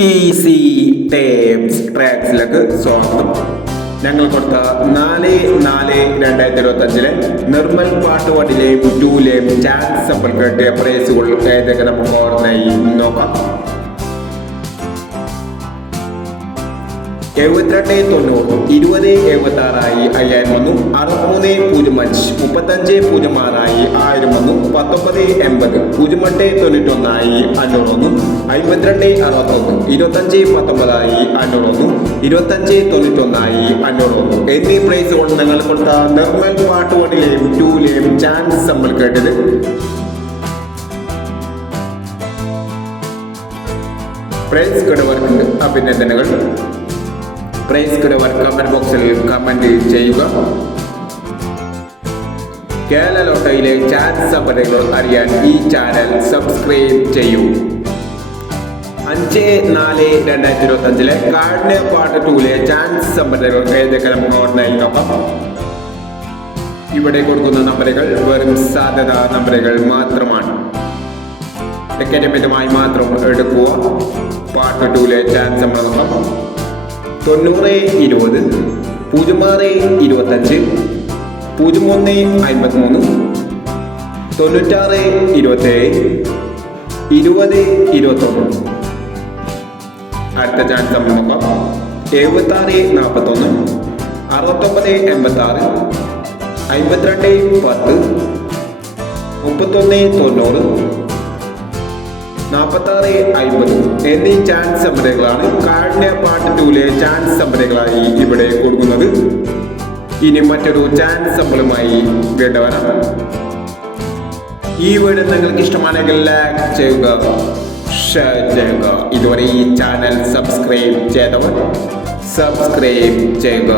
T tapes ട്രാക്സിലേക്ക് സ്വാഗതം. ഞങ്ങൾ കൊടുത്ത നാല് നാല് രണ്ടായിരത്തി ഇരുപത്തി അഞ്ചിലെ നിർമ്മൽ പാട്ടുപാട്ടിലെയും ടൂലെയും ചാൻസ് സമ്പൽ കേട്ടിയ പ്രൈസുകൾ ഏതൊക്കെ നമുക്ക് ഓർമ്മയായി നോക്കാം. എഴുപത്തിരണ്ട് തൊണ്ണൂറ് ഇരുപത് എഴുപത്തി ആറായി അയ്യായിരം വന്നു. അറുപത്തിമൂന്ന് പൂജ്യം അഞ്ച് മുപ്പത്തഞ്ച് പൂജ്യം ആറായി ആയിരം വന്നു. പത്തൊമ്പത് എൺപത് പൂജ്യം എട്ട് തൊണ്ണൂറ്റൊന്നായി അഞ്ഞൂറ് വന്നു. അമ്പത്തിരണ്ട് അറുപത്തൊന്ന് ഇരുപത്തഞ്ച് പത്തൊമ്പതായി അഞ്ഞൂറ് വന്നു. ഇരുപത്തഞ്ച് തൊണ്ണൂറ്റൊന്നായി അഞ്ഞൂറ് വന്നു. എന്നീ പ്രൈസുകൾ നിങ്ങൾ കൊടുത്ത നിർമ്മൽ പാട്ടുപാട്ടിലെയും ടൂലെയും ചാൻസ് നമ്മൾ കേട്ടത്. പ്രൈസ് കിടവർക്കുണ്ട് അഭിനന്ദനങ്ങൾ. പ്രൈസ് കിടവർ കമന്റ് ബോക്സിൽ കമന്റ് ചെയ്യുക. കേരള ലോട്ടയിലെ ചാൻസ് സമ്പന്നകൾ അറിയാൻ ഈ ചാനൽ സബ്സ്ക്രൈബ് ചെയ്യൂ. അഞ്ച് നാല് രണ്ടായിരത്തി ഇരുപത്തി അഞ്ചിലെ കാർഡിന് പാട്ട് ടൂലെ ചാൻസ് സമ്പന്നകൾ ഏതൊക്കെ നമുക്ക് നോക്കാം. ഇവിടെ കൊടുക്കുന്ന നമ്പറുകൾ വെറും സാധ്യത നമ്പറുകൾ മാത്രമാണ്. ടിക്കറ്റ് മാത്രം എടുക്കുക. പാട്ട് ടൂലെ ചാൻസ് നോക്കാം. തൊണ്ണൂറ് ഇരുപത് പൂജ്യം ആറ് ഇരുപത്തഞ്ച് പൂജ്യം ഒന്ന് അൻപത്തിമൂന്ന് തൊണ്ണൂറ്റാറ് ഇരുപത്തേഴ് ഇരുപത് ഇരുപത്തൊന്ന്. അടുത്ത ചാൻസ് നമ്മൾ നോക്കാം. എഴുപത്തി ആറ് നാൽപ്പത്തൊന്ന് അറുപത്തൊമ്പത് എൺപത്തി ആറ് അമ്പത്തിരണ്ട് പത്ത് മുപ്പത്തൊന്ന് തൊണ്ണൂറ് നാൽപ്പത്താറ് അമ്പത് എന്നീ ചാൻസ് സംഭരങ്ങളാണ് കാഠിന്യ പാർട്ട് ടൂലെ ചാൻസ് സംഭരങ്ങളായി ഇവിടെ കൊടുക്കുന്നത്. ഇനി മറ്റൊരു ചാൻസ് സമ്പളുമായി വേണ്ടവരാണ് ഈ വീഡിയോ നിങ്ങൾക്ക് ഇഷ്ടമാണെങ്കിൽ ലൈക്ക് ചെയ്യുക ഷെയർ ചെയ്യുക. ഇതുവരെ ഈ ചാനൽ സബ്സ്ക്രൈബ് ചെയ്തവർ സബ്സ്ക്രൈബ് ചെയ്യുക.